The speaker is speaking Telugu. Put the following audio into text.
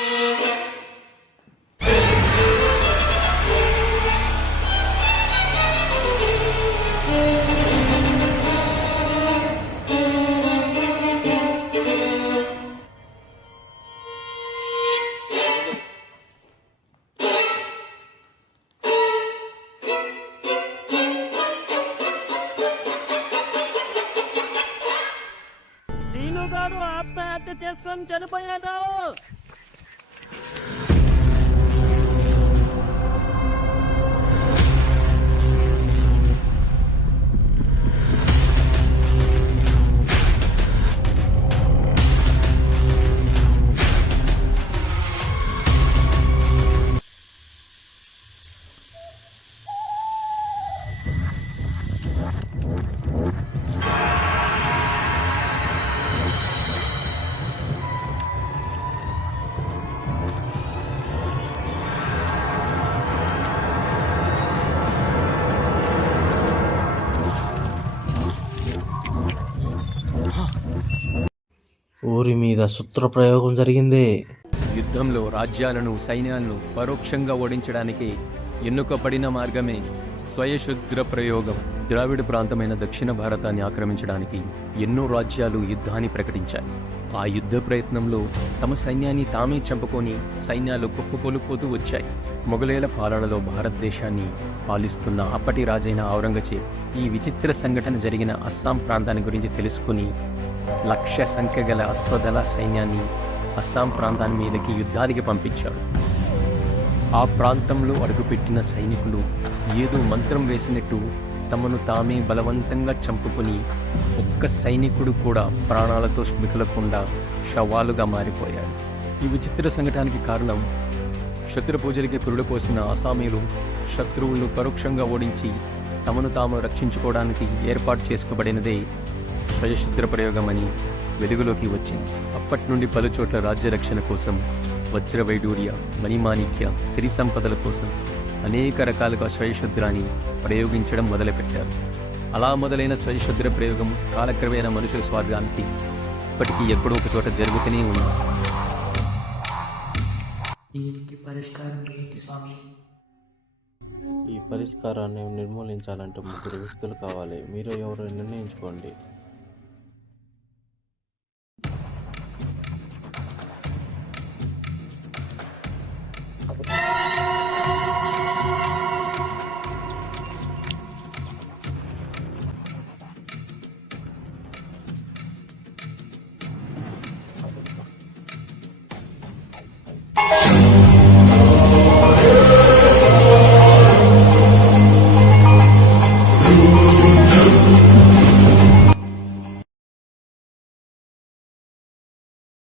శ్రీను గారు ఆత్మహత్య చేసుకొని చనిపోయాడు. ఊరి మీద శత్రు ప్రయోగం జరిగిందే. యుద్ధంలో రాజ్యాలను సైన్యాలను పరోక్షంగా ఓడించడానికి ఎన్నుకబడిన మార్గమే స్వయశుద్ర ప్రయోగం. ద్రావిడ ప్రాంతమైన దక్షిణ భారతాన్ని ఆక్రమించడానికి ఎన్నో రాజ్యాలు యుద్ధాన్ని ప్రకటించాయి. ఆ యుద్ధ ప్రయత్నంలో తమ సైన్యాన్ని తామే చంపుకొని సైన్యాలు కుప్పకొలిపోతూ వచ్చాయి. మొఘలేల పాలనలో భారతదేశాన్ని పాలిస్తున్న అప్పటి రాజైన ఔరంగజేబ్ ఈ విచిత్ర సంఘటన జరిగిన అస్సాం ప్రాంతాన్ని గురించి తెలుసుకుని 1,00,000 సంఖ్య గల అశ్వదళ సైన్యాన్ని అస్సాం ప్రాంతాన్ని మీదకి యుద్ధానికి పంపించాడు. ఆ ప్రాంతంలో అడుగుపెట్టిన సైనికులు ఏదో మంత్రం వేసినట్టు తమను తామే బలవంతంగా చంపుకొని ఒక్క సైనికుడు కూడా ప్రాణాలతో మిగలకుండా శవాలుగా మారిపోయాడు. ఈ విచిత్ర సంఘటనకి కారణం శత్రు పూజలకి పురుడు పోసిన అస్సామీలు శత్రువులను పరోక్షంగా ఓడించి తమను తాము రక్షించుకోవడానికి ఏర్పాటు చేసుకోబడినదే స్వయశుద్ర ప్రయోగమని వెలుగులోకి వచ్చింది. అప్పటి నుండి పలుచోట్ల రాజ్య రక్షణ కోసం వజ్రవైడూర్య, మణిమాణిక్య, సిరి సంపదల కోసం అనేక రకాలుగా స్వయశుద్రాన్ని ప్రయోగించడం మొదలుపెట్టారు. అలా మొదలైన స్వయశుద్ర ప్రయోగం కాలక్రమేణా మనుషుల స్వర్గానికి ఇప్పటికీ ఎక్కడో ఒక చోట జరుగుతూనే ఉంది. దీనికి పరిష్కారం ఏంటి స్వామి? ఈ పరిష్కారాన్ని నిర్మూలించాలంటే 3 వ్యక్తులు కావాలి. మీరు ఎవరో నిర్ణయించుకోండి.